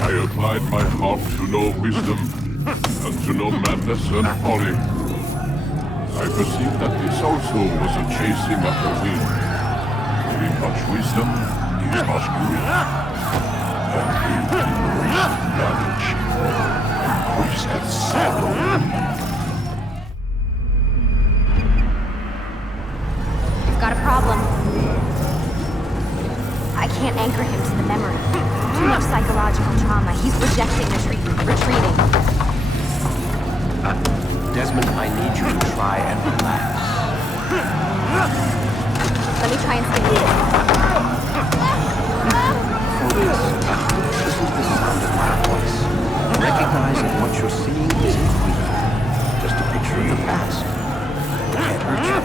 I applied my heart to know wisdom, and to know madness and folly. I perceived that this also was a chasing of the wind. In much wisdom is much grief, and in increased knowledge, increased sorrow. We've got a problem. I can't anchor him to the memory. Too much psychological trauma. He's rejecting retreating. Desmond, I need you to try and relax. Let me try and stay. Focus. Listen to the sound of my voice. Recognize that what you're seeing isn't real. Just a picture of the past. It can't hurt you.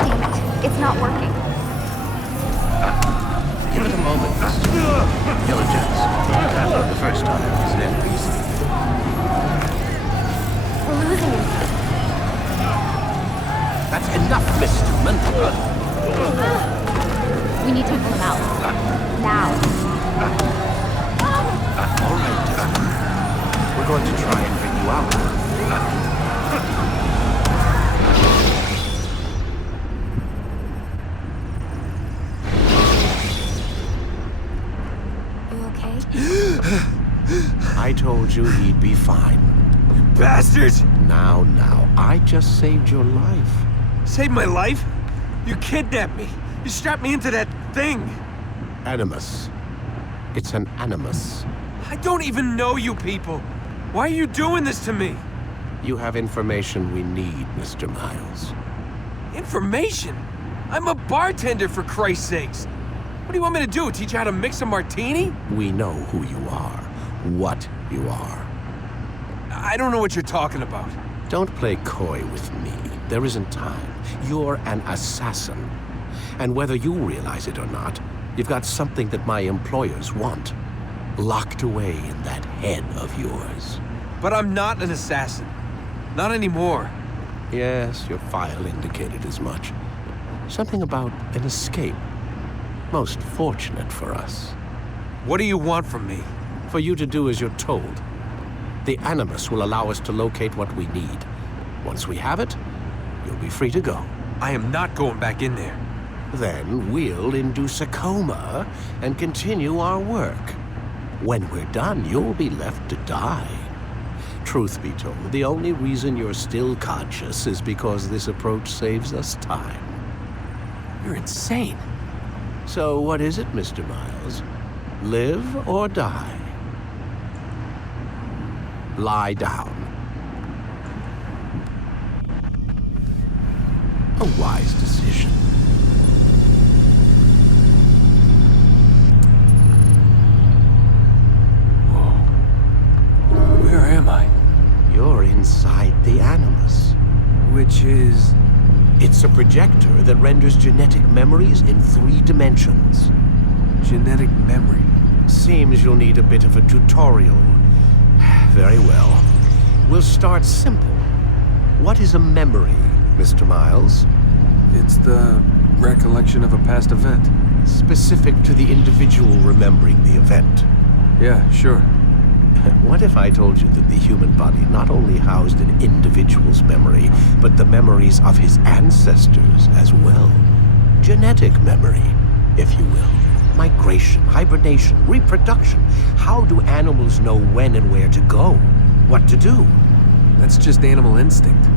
Damn it. It's not working. Give it a moment, Mr. Diligence. The first time is never easy. We're losing him. That's enough, Mr. Mentor. We need to pull him out. Now. All right, Desmond. We're going to try and bring you out. I told you he'd be fine. Bastards! Now, I just saved your life. Saved my life? You kidnapped me. You strapped me into that thing. Animus. It's an animus. I don't even know you people. Why are you doing this to me? You have information we need, Mr. Miles. Information? I'm a bartender, for Christ's sakes. What do you want me to do? Teach you how to mix a martini? We know who you are. What you are. I don't know what you're talking about. Don't play coy with me. There isn't time. You're an assassin. And whether you realize it or not, you've got something that my employers want. Locked away in that head of yours. But I'm not an assassin. Not anymore. Yes, your file indicated as much. Something about an escape. Most fortunate for us. What do you want from me? For you to do as you're told. The Animus will allow us to locate what we need. Once we have it, you'll be free to go. I am not going back in there. Then we'll induce a coma and continue our work. When we're done, you'll be left to die. Truth be told, the only reason you're still conscious is because this approach saves us time. You're insane. So what is it, Mr. Miles? Live or die? Lie down. A wise decision. Whoa. Where am I? You're inside the Animus. Which is... It's a projector that renders genetic memories in 3 dimensions. Genetic memory. Seems you'll need a bit of a tutorial. Very well. We'll start simple. What is a memory, Mr. Miles? It's the recollection of a past event. Specific to the individual remembering the event. Yeah, sure. What if I told you that the human body not only housed an individual's memory, but the memories of his ancestors as well? Genetic memory, if you will. Migration, hibernation, reproduction. How do animals know when and where to go? What to do? That's just animal instinct.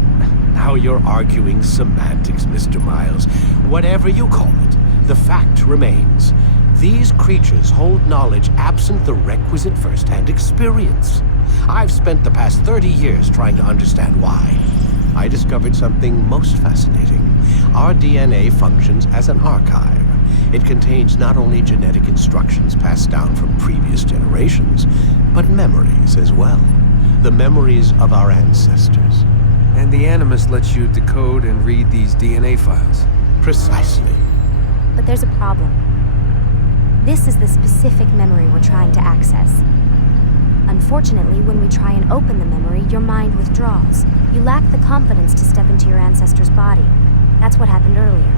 Now you're arguing semantics, Mr. Miles. Whatever you call it, the fact remains. These creatures hold knowledge absent the requisite first-hand experience. I've spent the past 30 years trying to understand why. I discovered something most fascinating. Our DNA functions as an archive. It contains not only genetic instructions passed down from previous generations, but memories as well. The memories of our ancestors. And the Animus lets you decode and read these DNA files. Precisely. But there's a problem. This is the specific memory we're trying to access. Unfortunately, when we try and open the memory, your mind withdraws. You lack the confidence to step into your ancestor's body. That's what happened earlier.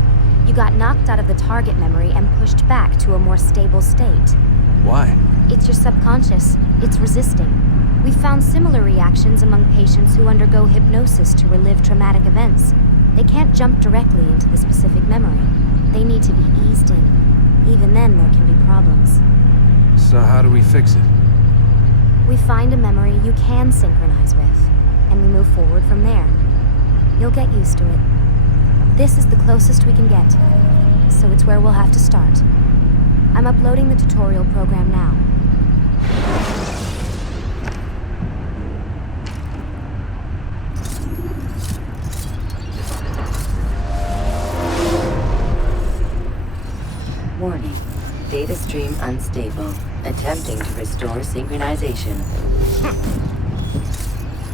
You got knocked out of the target memory and pushed back to a more stable state. Why? It's your subconscious. It's resisting. We found similar reactions among patients who undergo hypnosis to relive traumatic events. They can't jump directly into the specific memory. They need to be eased in. Even then, there can be problems. So how do we fix it? We find a memory you can synchronize with, and we move forward from there. You'll get used to it. This is the closest we can get, so it's where we'll have to start. I'm uploading the tutorial program now. Warning. Data stream unstable. Attempting to restore synchronization.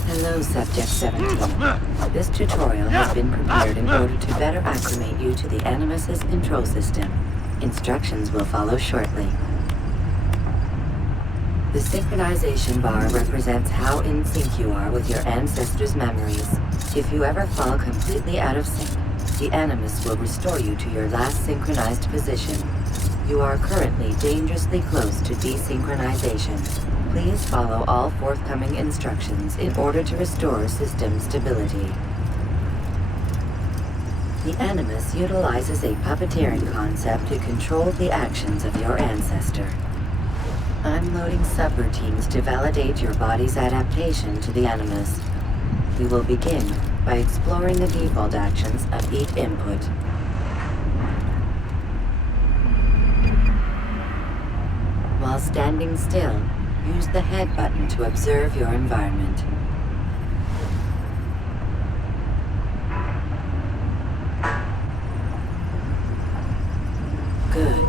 Hello, Subject 17. This tutorial has been prepared in order to better acclimate you to the Animus's control system. Instructions will follow shortly. The synchronization bar represents how in sync you are with your ancestors' memories. If you ever fall completely out of sync, the Animus will restore you to your last synchronized position. You are currently dangerously close to desynchronization. Please follow all forthcoming instructions in order to restore system stability. The Animus utilizes a puppeteering concept to control the actions of your ancestor. I'm loading subroutines to validate your body's adaptation to the Animus. We will begin by exploring the default actions of each input. While standing still, use the head button to observe your environment. Good.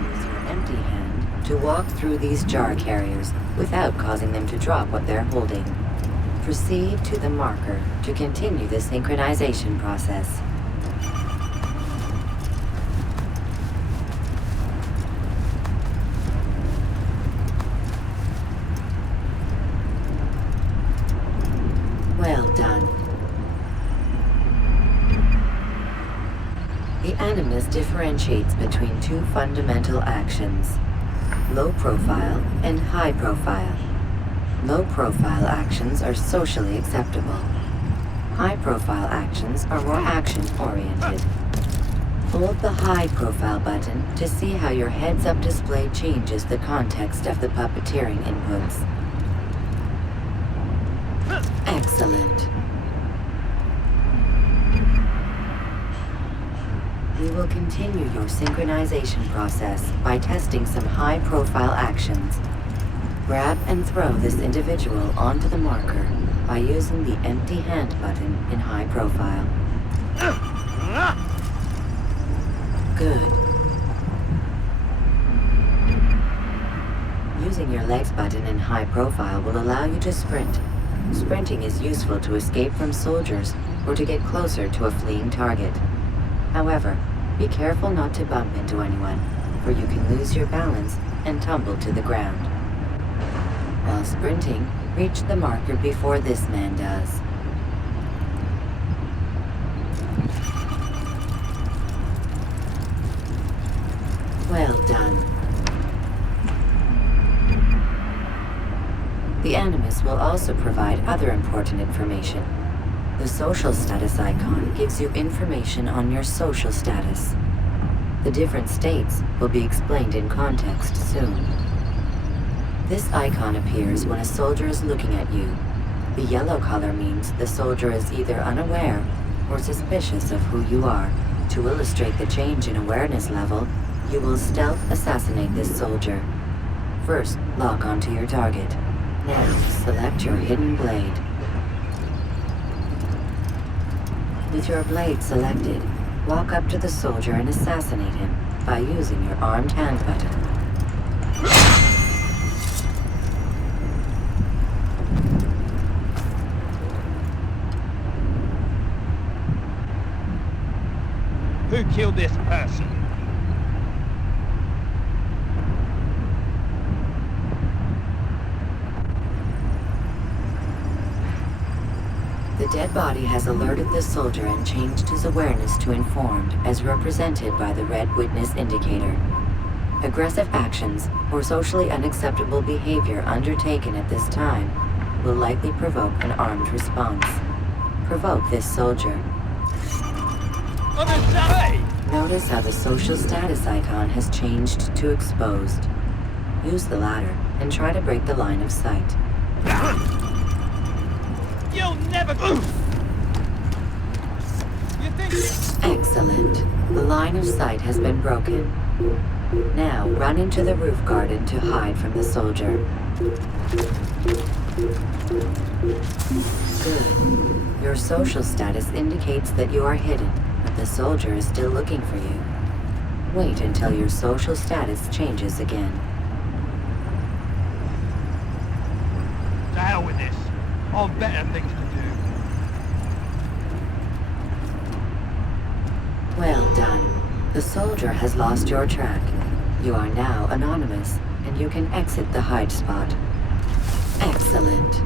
Use your empty hand to walk through these jar carriers without causing them to drop what they're holding. Proceed to the marker to continue the synchronization process. Well done. The Animus differentiates between two fundamental actions: low profile and high profile. Low profile actions are socially acceptable. High profile actions are more action oriented. Hold the high profile button to see how your heads-up display changes the context of the puppeteering inputs. Excellent. We will continue your synchronization process by testing some high-profile actions. Grab and throw this individual onto the marker by using the empty hand button in high profile. Good. Using your legs button in high profile will allow you to sprint. Sprinting is useful to escape from soldiers or to get closer to a fleeing target. However, be careful not to bump into anyone, for you can lose your balance and tumble to the ground. While sprinting, reach the marker before this man does. Well done. The Animus will also provide other important information. The social status icon gives you information on your social status. The different states will be explained in context soon. This icon appears when a soldier is looking at you. The yellow color means the soldier is either unaware or suspicious of who you are. To illustrate the change in awareness level, you will stealth assassinate this soldier. First, lock onto your target. Now, select your hidden blade. With your blade selected, walk up to the soldier and assassinate him by using your armed hand button. Who killed this person? The dead body has alerted the soldier and changed his awareness to informed, as represented by the red witness indicator. Aggressive actions or socially unacceptable behavior undertaken at this time will likely provoke an armed response. Provoke this soldier. Notice how the social status icon has changed to exposed. Use the latter and try to break the line of sight. You'll never... You think... Excellent. The line of sight has been broken. Now run into the roof garden to hide from the soldier. Good. Your social status indicates that you are hidden, but the soldier is still looking for you. Wait until your social status changes again. To hell with this. I've better things to do. Well done. The soldier has lost your track. You are now anonymous, and you can exit the hide spot. Excellent.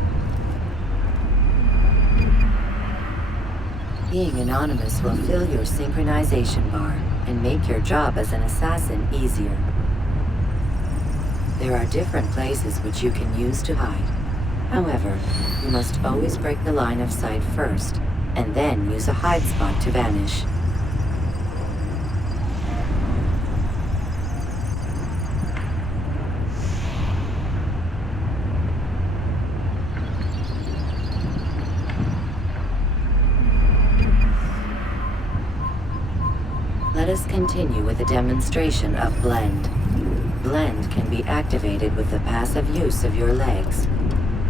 Being anonymous will fill your synchronization bar and make your job as an assassin easier. There are different places which you can use to hide. However, you must always break the line of sight first, and then use a hide spot to vanish. Let us continue with a demonstration of Blend. Blend can be activated with the passive use of your legs.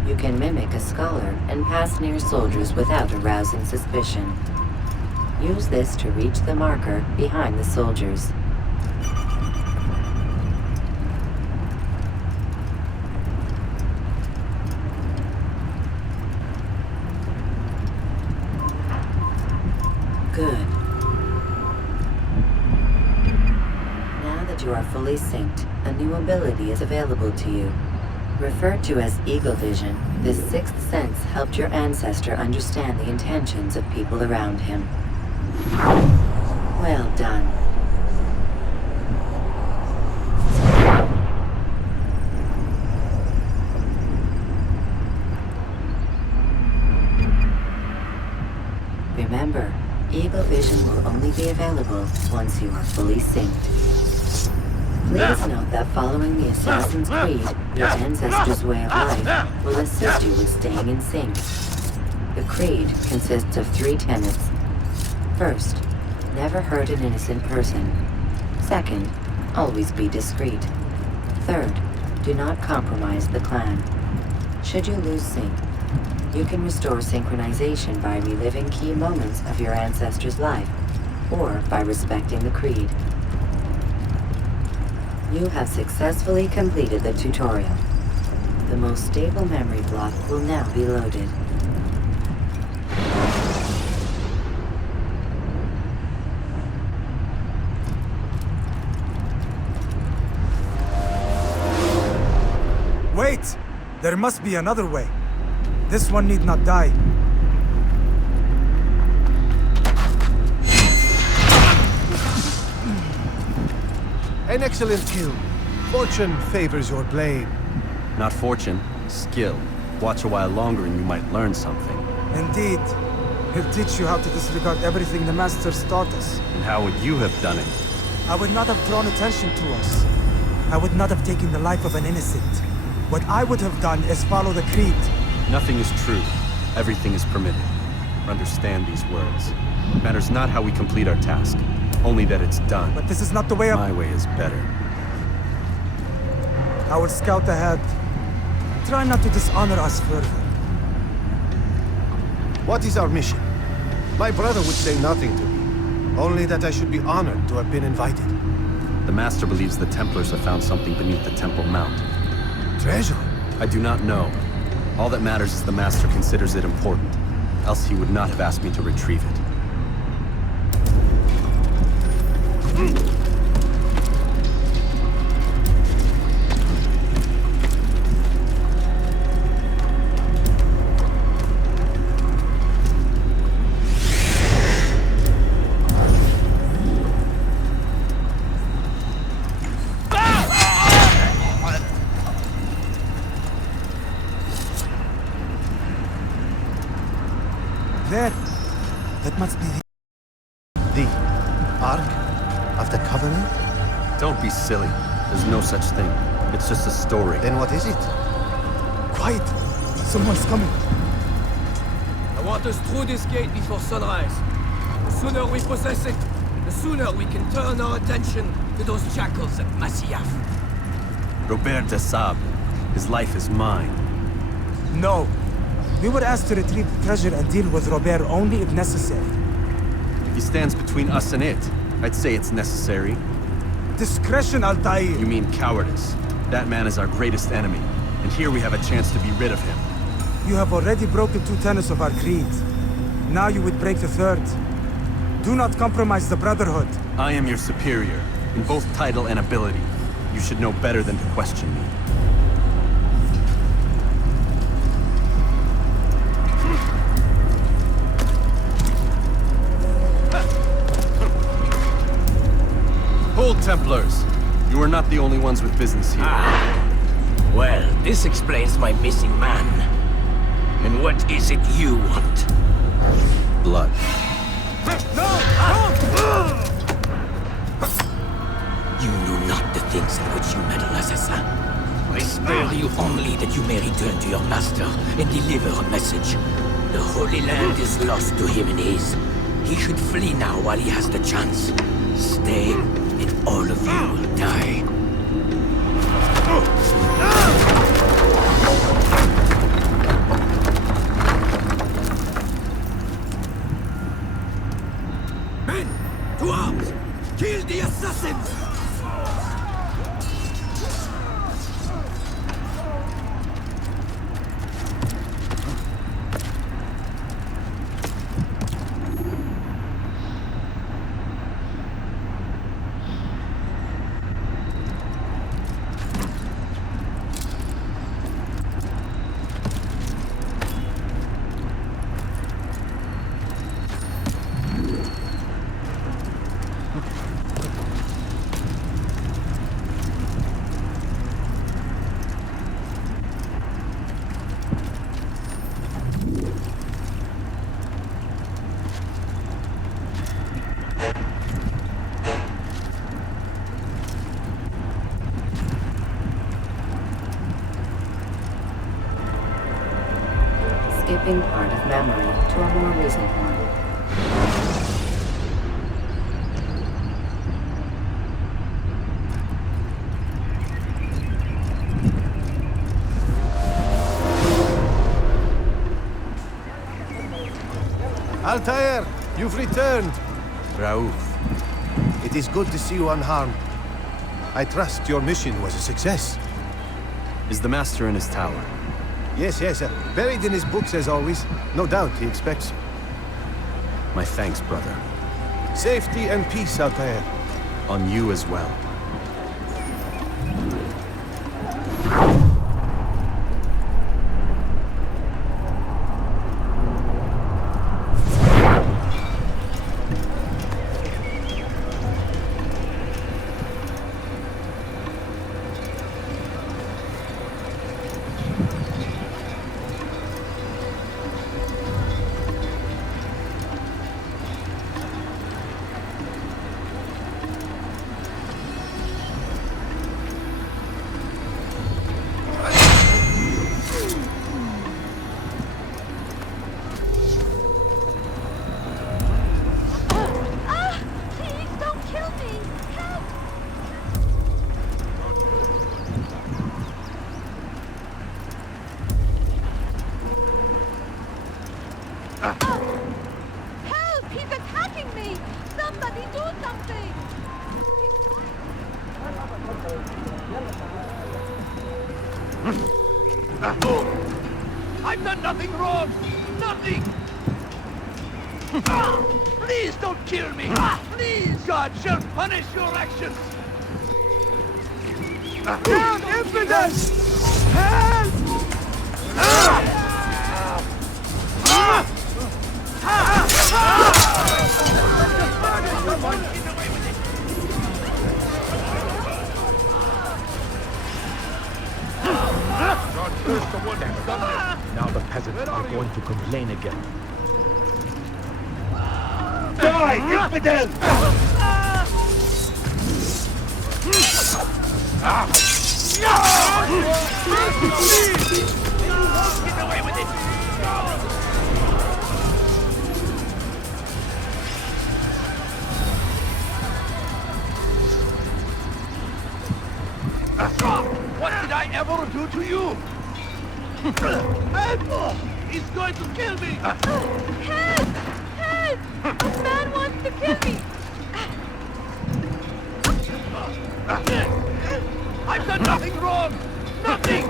You can mimic a scholar and pass near soldiers without arousing suspicion. Use this to reach the marker behind the soldiers. Good. You are fully synced, a new ability is available to you. Referred to as Eagle Vision, this sixth sense helped your ancestor understand the intentions of people around him. Well done. Remember, Eagle Vision will only be available once you are fully synced. Please note that following the Assassin's Creed, your ancestors' way of life will assist you with staying in sync. The Creed consists of 3 tenets. First, never hurt an innocent person. Second, always be discreet. Third, do not compromise the clan. Should you lose sync, you can restore synchronization by reliving key moments of your ancestor's life, or by respecting the Creed. You have successfully completed the tutorial. The most stable memory block will now be loaded. Wait! There must be another way. This one need not die. An excellent kill. Fortune favors your blade. Not fortune, skill. Watch a while longer and you might learn something. Indeed. He'll teach you how to disregard everything the Masters taught us. And how would you have done it? I would not have drawn attention to us. I would not have taken the life of an innocent. What I would have done is follow the Creed. Nothing is true. Everything is permitted. Understand these words. It matters not how we complete our task, only that it's done. But this is not the way of... My way is better. I will scout ahead. Try not to dishonor us further. What is our mission? My brother would say nothing to me. Only that I should be honored to have been invited. The Master believes the Templars have found something beneath the Temple Mount. Treasure? I do not know. All that matters is the Master considers it important. Else he would not have asked me to retrieve it. There. That must be The Ark of the Covenant? Don't be silly. There's no such thing. It's just a story. Then what is it? Quiet! Someone's coming. I want us through this gate before sunrise. The sooner we possess it, the sooner we can turn our attention to those jackals at Masyaf. Robert de Sable. His life is mine. No. We were asked to retrieve the treasure and deal with Robert only if necessary. He stands between us and it. I'd say it's necessary. Discretion, Altair! You mean cowardice. That man is our greatest enemy, and here we have a chance to be rid of him. You have already broken 2 tenets of our creed. Now you would break the 3rd. Do not compromise the Brotherhood. I am your superior, in both title and ability. You should know better than to question me. Hold, Templars! You are not the only ones with business here. Well, this explains my missing man. And what is it you want? Blood. You know not the things in which you meddle, assassin. I spare you only that you may return to your master and deliver a message. The Holy Land is lost to him and his. He should flee now while he has the chance. Stay, and all of you will die. Men, to arms! Kill the assassins! Skipping part of memory to a more recent one. Altair, you've returned. Raouf. It is good to see you unharmed. I trust your mission was a success. Is the Master in his tower? Yes, yes, buried in his books as always. No doubt he expects you. My thanks, brother. Safety and peace, Altair. On you as well. Help! He's attacking me! Somebody do something! I've done nothing wrong! Nothing! Please don't kill me! Please! God shall punish your actions! Down, infidels! Help! God curse the one who's done this! Now the peasants are going to complain again. Die, infidel! Get away with it! What did I ever do to you? Help! He's going to kill me! Help! Help! This man wants to kill me! I've done nothing wrong! Nothing!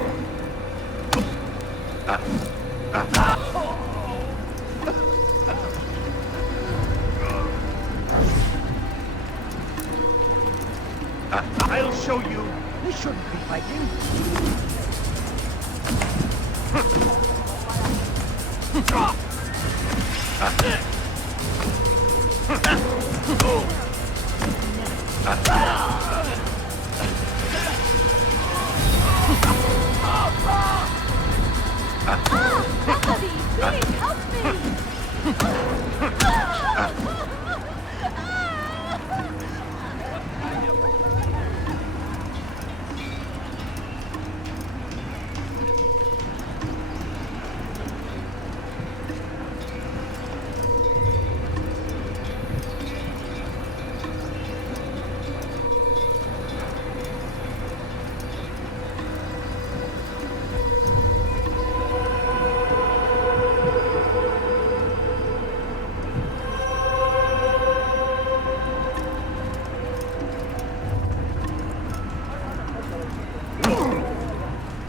I'll show you. We shouldn't be fighting. Somebody, please help me!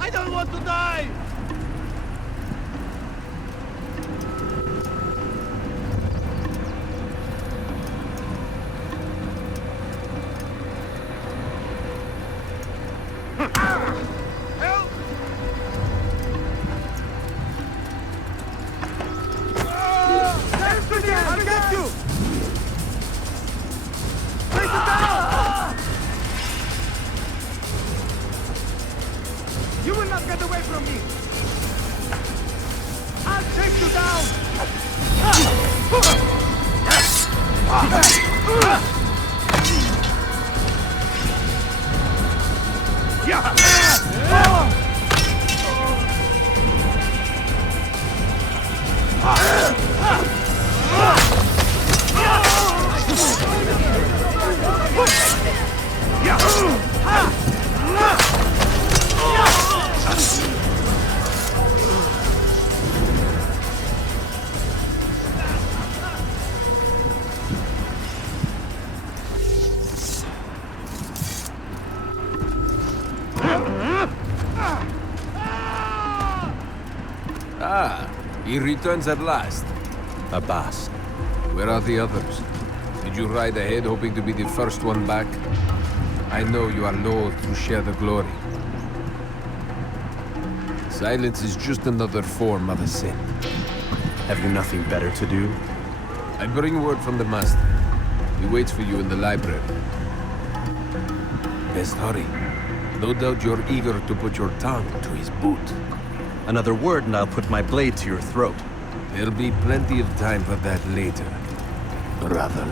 I don't want to die! Help! I'll get you! Place it down! You will not get away from me! I'll take you down! Ah, he returns at last. Abbas. Where are the others? Did you ride ahead hoping to be the first one back? I know you are loath to share the glory. Silence is just another form of a sin. Have you nothing better to do? I bring word from the Master. He waits for you in the library. Best hurry. No doubt you're eager to put your tongue to his boot. Another word and I'll put my blade to your throat. There'll be plenty of time for that later, brother.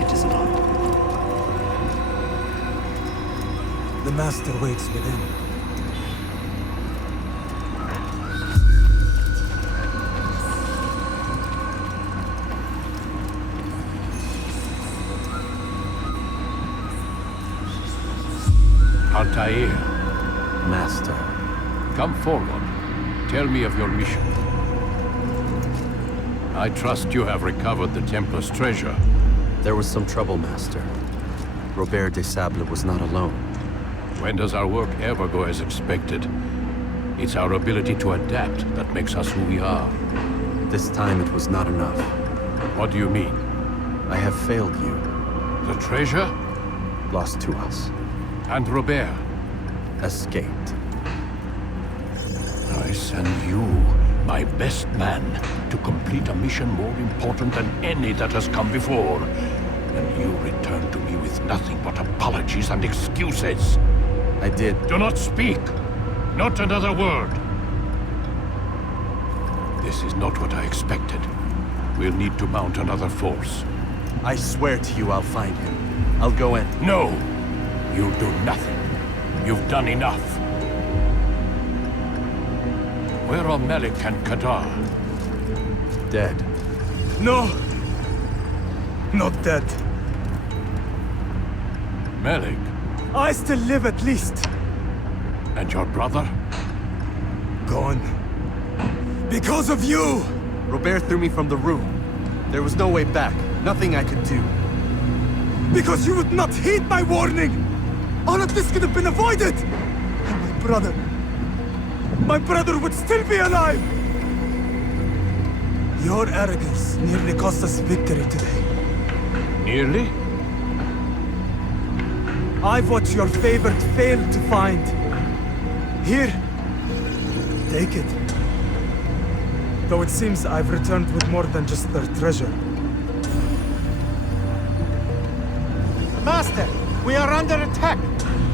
It is not. The Master waits within. Altair, Master. come forward. Tell me of your mission. I trust you have recovered the Templar's treasure. There was some trouble, Master. Robert de Sable was not alone. When does our work ever go as expected? It's our ability to adapt that makes us who we are. This time it was not enough. What do you mean? I have failed you. The treasure? Lost to us. And Robert? Escaped. I send you my best man to complete a mission more important than any that has come before. And you return to me with nothing but apologies and excuses. I did. Do not speak. Not another word. This is not what I expected. We'll need to mount another force. I swear to you I'll find him. I'll go in. No! You do nothing. You've done enough. Where are Melik and Kadar? Dead. No! Not dead. Melik? I still live at least. And your brother? Gone. Because of you! Robert threw me from the room. There was no way back. Nothing I could do. Because you would not heed my warning! All of this could have been avoided! And my brother... my brother would still be alive! Your arrogance nearly cost us victory today. Nearly? I've what your favorite failed to find. Here. Take it. Though it seems I've returned with more than just their treasure. Master, we are under attack.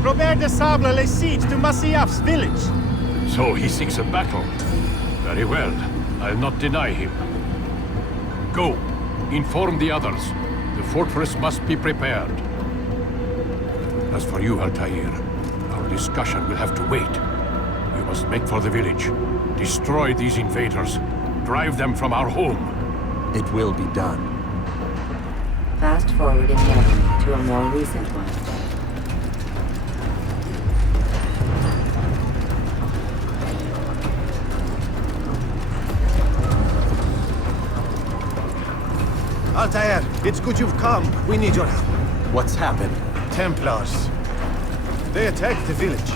Robert de Sable lays siege to Masyaf's village. So he seeks a battle. Very well. I'll not deny him. Go. Inform the others. The fortress must be prepared. As for you, Altair, our discussion will have to wait. You must make for the village. Destroy these invaders. Drive them from our home. It will be done. Fast forward in memory to a more recent one. Altair, it's good you've come. We need your help. What's happened? Templars. They attacked the village.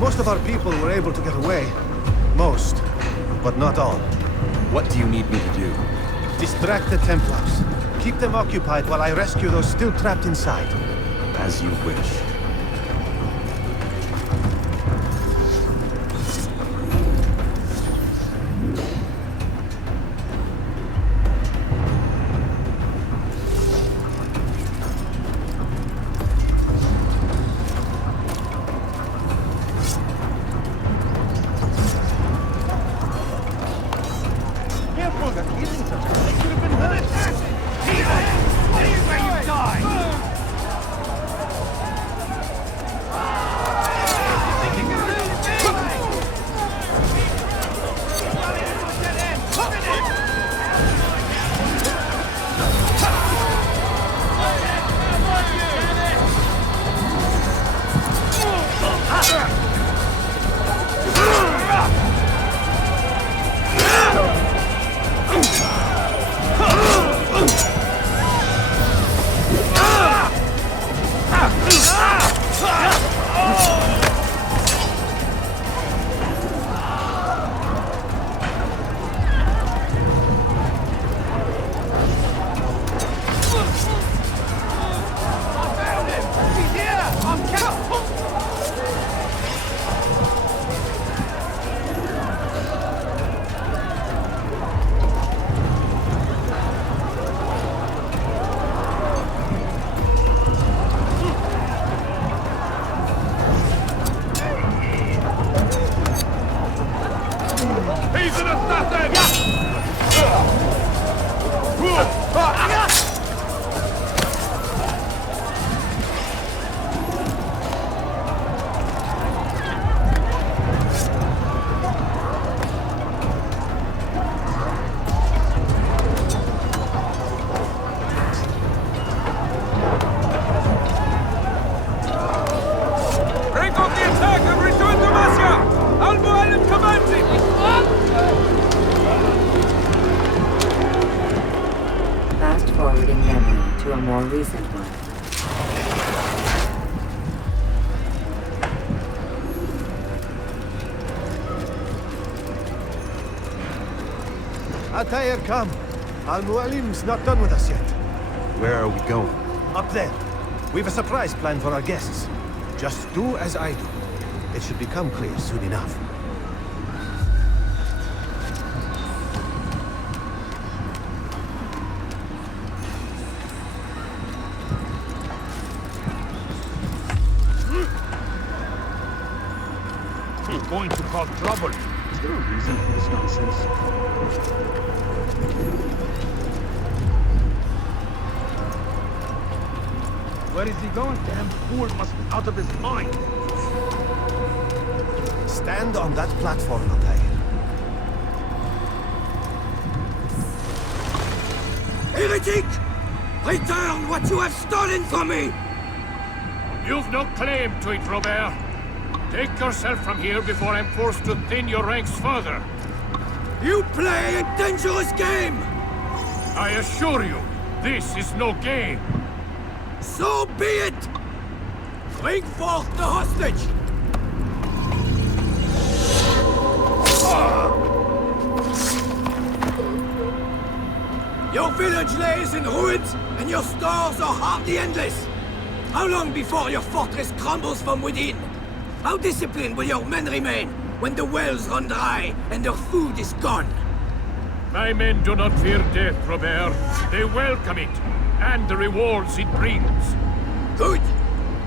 Most of our people were able to get away. Most, but not all. What do you need me to do? Distract the Templars. Keep them occupied while I rescue those still trapped inside. As you wish. Altair, come. Al-Mualim's not done with us yet. Where are we going? Up there. We've a surprise plan for our guests. Just do as I do. It should become clear soon enough. cause trouble. Is there a reason for this nonsense? Where is he going? Damn fool must be out of his mind. Stand on that platform, Altair. Heretic! Return what you have stolen from me! You've no claim to it, Robert. Take yourself from here before I'm forced to thin your ranks further. You play a dangerous game! I assure you, this is no game. So be it! Bring forth the hostage! Your village lays in ruins, and your stores are hardly endless. How long before your fortress crumbles from within? How disciplined will your men remain when the wells run dry and their food is gone? My men do not fear death, Robert. They welcome it, and the rewards it brings. Good.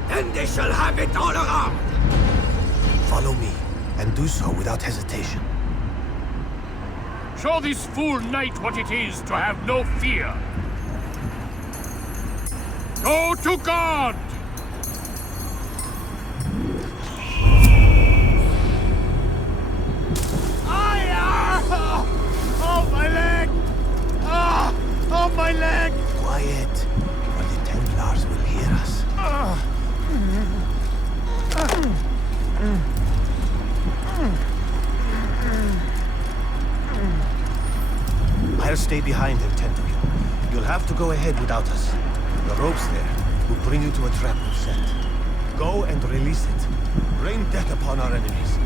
Then they shall have it all around. Follow me, and do so without hesitation. Show this fool knight what it is to have no fear. Go to God! Oh, my leg! Ah! Oh, my leg! Quiet, or the Templars will hear us. I'll stay behind and tend to you. You'll have to go ahead without us. The ropes there will bring you to a trap we've set. Go and release it. Rain death upon our enemies.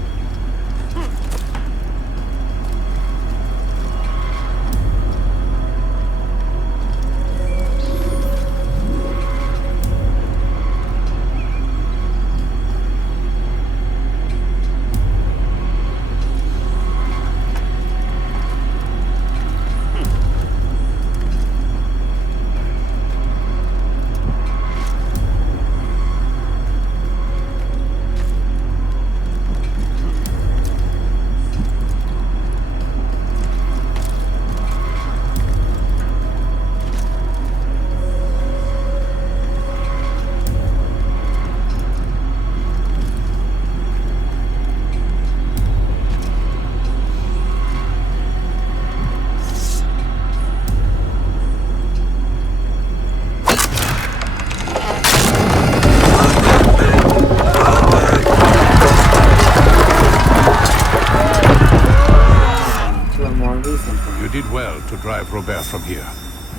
Drive Robert from here.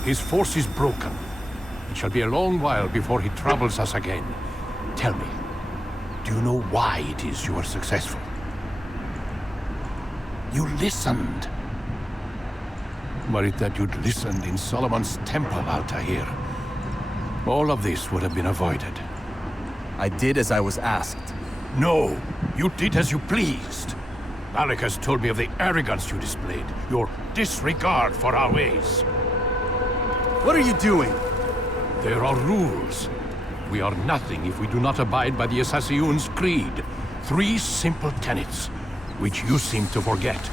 His force is broken. It shall be a long while before he troubles us again. Tell me, do you know why it is you are successful? You listened. Were it that you'd listened in Solomon's temple, Altair, all of this would have been avoided. I did as I was asked. No, you did as you pleased. Alec has told me of the arrogance you displayed, your disregard for our ways. What are you doing? There are rules. We are nothing if we do not abide by the Assassin's creed. 3 simple tenets, which you seem to forget.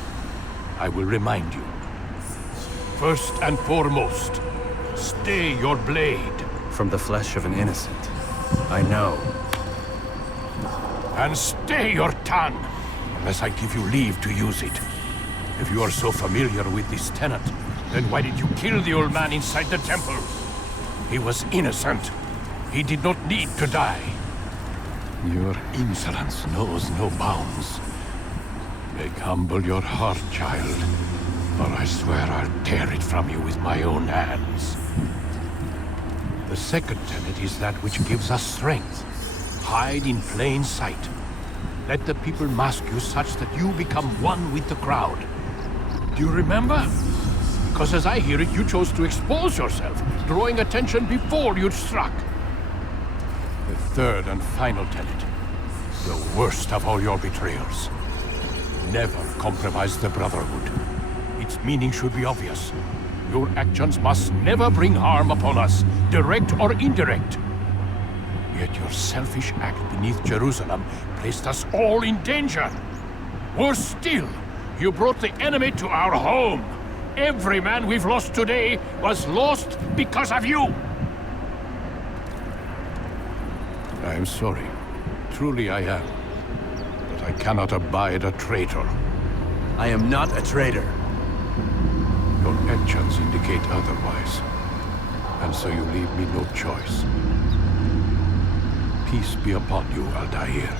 I will remind you. First and foremost, stay your blade. From the flesh of an innocent. I know. And stay your tongue, unless I give you leave to use it. If you are so familiar with this tenet, then why did you kill the old man inside the temple? He was innocent. He did not need to die. Your insolence knows no bounds. Make humble your heart, child, or I swear I'll tear it from you with my own hands. The second tenet is that which gives us strength. Hide in plain sight. Let the people mask you such that you become one with the crowd. Do you remember? Because as I hear it, you chose to expose yourself, drawing attention before you'd struck. The third and final tenet, the worst of all your betrayals. Never compromise the Brotherhood. Its meaning should be obvious. Your actions must never bring harm upon us, direct or indirect. Yet your selfish act beneath Jerusalem placed us all in danger. Worse still, you brought the enemy to our home. Every man we've lost today was lost because of you. I am sorry. Truly I am. But I cannot abide a traitor. I am not a traitor. Your actions indicate otherwise. And so you leave me no choice. Peace be upon you, Altair.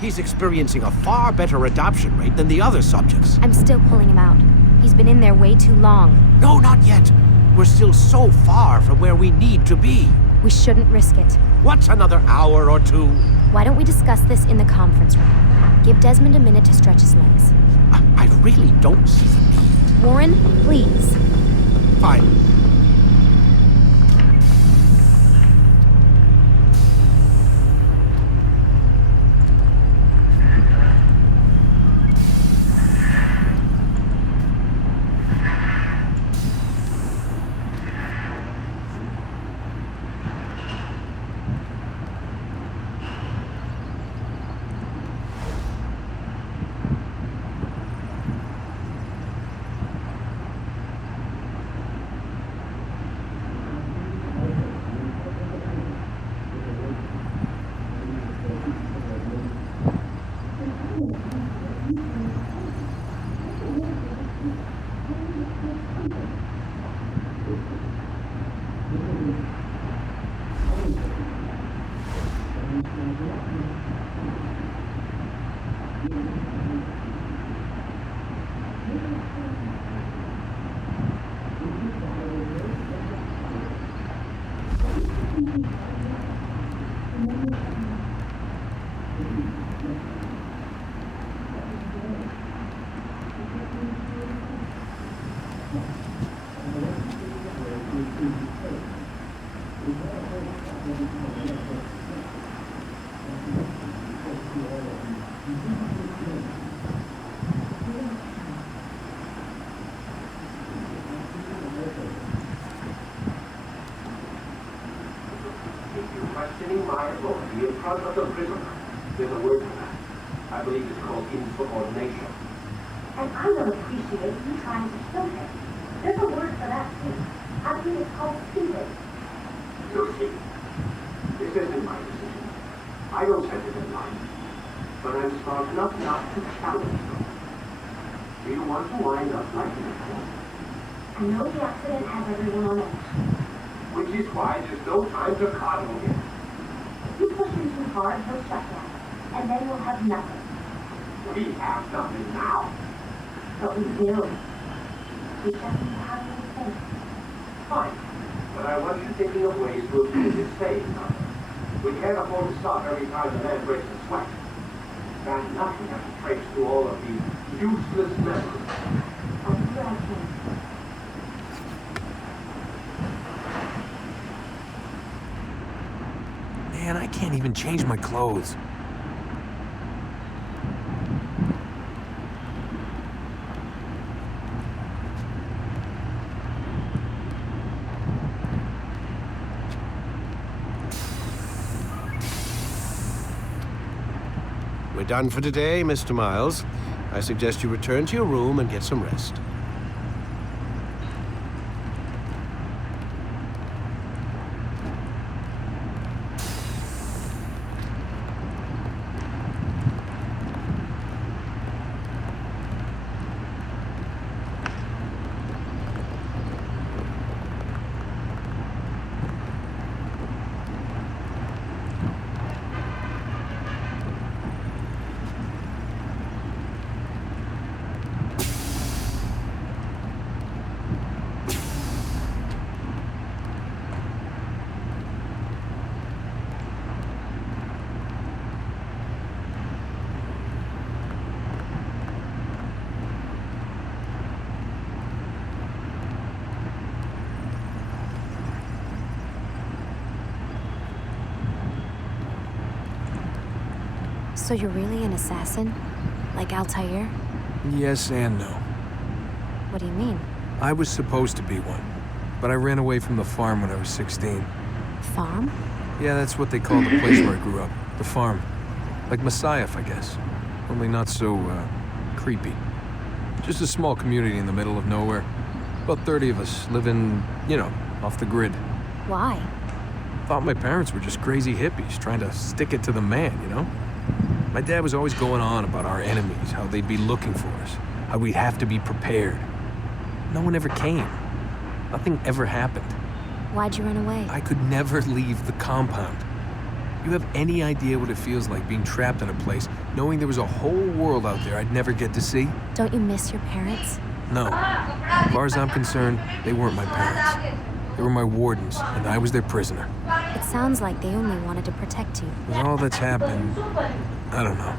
He's experiencing a far better adoption rate than the other subjects. I'm still pulling him out. He's been in there way too long. No, not yet. We're still so far from where we need to be. We shouldn't risk it. What's another hour or two? Why don't we discuss this in the conference room? Give Desmond a minute to stretch his legs. I really don't see the need. Warren, please. Fine. Questioning my authority in front of the prisoner. There's a word for that. I believe it's called insubordination. And I don't appreciate you trying to kill him. There's a word for that, too. I believe it's called stupid. You see, this isn't my decision. I don't set it in line. But I'm smart enough not to challenge them. Do you want to wind up like this? I know the accident has everyone on edge. Which is why there's no time to coddle him. You push him too hard, he'll shut down. And then we'll have nothing. We have nothing now. But we will. We just need to have a think. Fine. But I want you thinking of ways to improve his saying something. We can't afford to stop every time the man breaks a sweat. And nothing has to trace through all of these useless memories. I'll do what I can. Man, I can't even change my clothes. We're done for today, Mr. Miles. I suggest you return to your room and get some rest. So you're really an assassin? Like Altair? Yes and no. What do you mean? I was supposed to be one, but I ran away from the farm when I was 16. Farm? Yeah, that's what they call the place where I grew up. The farm. Like Messiah, I guess. Only not so, creepy. Just a small community in the middle of nowhere. About 30 of us living, you know, off the grid. Why? Thought my parents were just crazy hippies trying to stick it to the man, you know? My dad was always going on about our enemies, how they'd be looking for us, how we'd have to be prepared. No one ever came. Nothing ever happened. Why'd you run away? I could never leave the compound. You have any idea what it feels like being trapped in a place, knowing there was a whole world out there I'd never get to see? Don't you miss your parents? No. As far as I'm concerned, they weren't my parents. They were my wardens, and I was their prisoner. It sounds like they only wanted to protect you. With all that's happened, I don't know.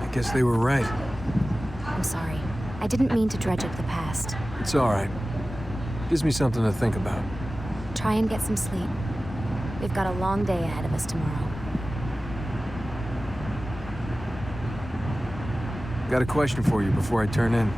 I guess they were right. I'm sorry. I didn't mean to dredge up the past. It's all right. Gives me something to think about. Try and get some sleep. We've got a long day ahead of us tomorrow. Got a question for you before I turn in.